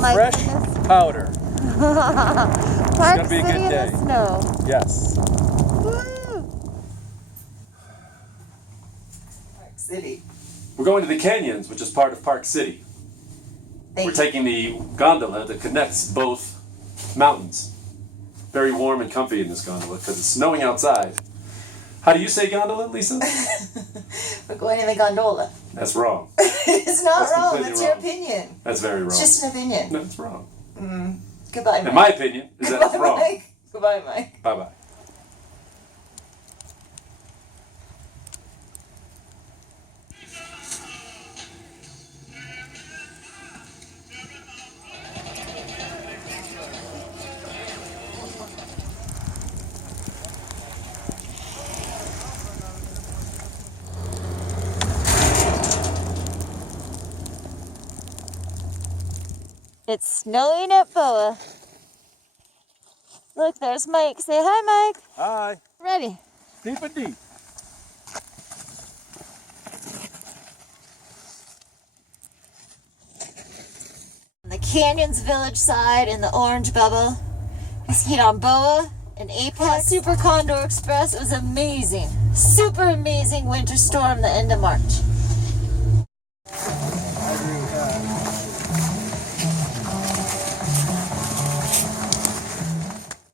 my fresh goodness. powder. Park gonna be a City good in day. the snow. Yes. Woo! Park City. We're going to the canyons, which is part of Park City. We're taking the gondola that connects both mountains. Very warm and comfy in this gondola because it's snowing outside. How do you say gondola, Lisa? We're going in the gondola. That's wrong. It's not That's wrong. completely That's your wrong. opinion. That's very wrong. It's just an opinion. No, it's wrong. Goodbye, Mike. In my opinion, is that it's Goodbye, wrong. Mike. Goodbye, Mike. Bye-bye. It's snowing at Boa. Look, there's Mike. Say hi, Mike. Hi. Ready. Deep and deep. On the Canyons Village side in the orange bubble. We skied on Boa and Apex. Super Condor Express. It was amazing. Super amazing winter storm the end of March.